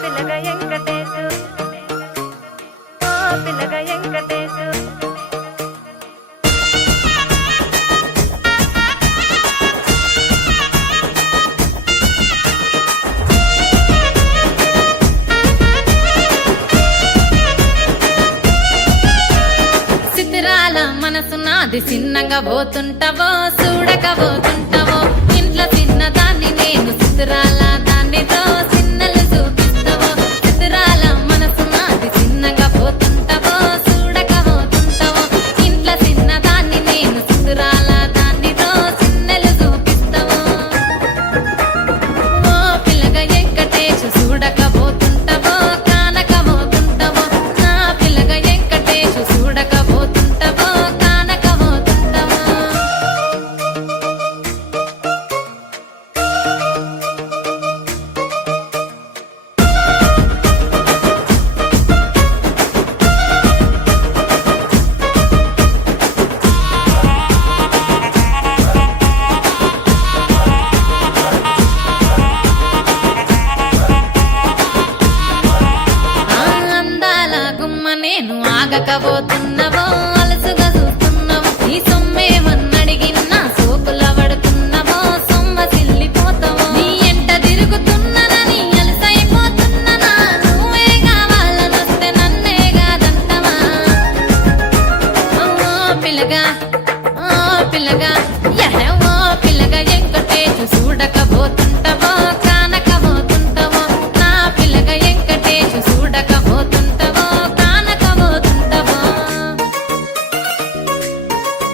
పిల్లగా వెంకటేశు ఓ పిల్లగా వెంకటేశు సిద్ధిరాల మనసు నాది చిన్నగా పోతుంటావో చూడక పోతుంటావో ఇంట్లో చిన్నదాన్ని నేను సిద్ధిరాల దాన్నితో చిన్నలు చూపిస్తావో సిద్ధిరాల మనసు నాది చిన్నగా పోతుంటావో చూడక పోతుంటావో ఇంట్లో చిన్నదాన్ని నేను సిద్ధిరాల దాన్నితో చిన్నలు చూపిస్తావో ఓ పిల్లగా వెంకటేశు చూడక పోతుంటావో కానక పోతుంటావో నా పిల్లగా వెంకటేశు చూడక పోతుంటావో కానక పోతుంటావో ఆ అందాల గుమ్మ నేను ఆగకపో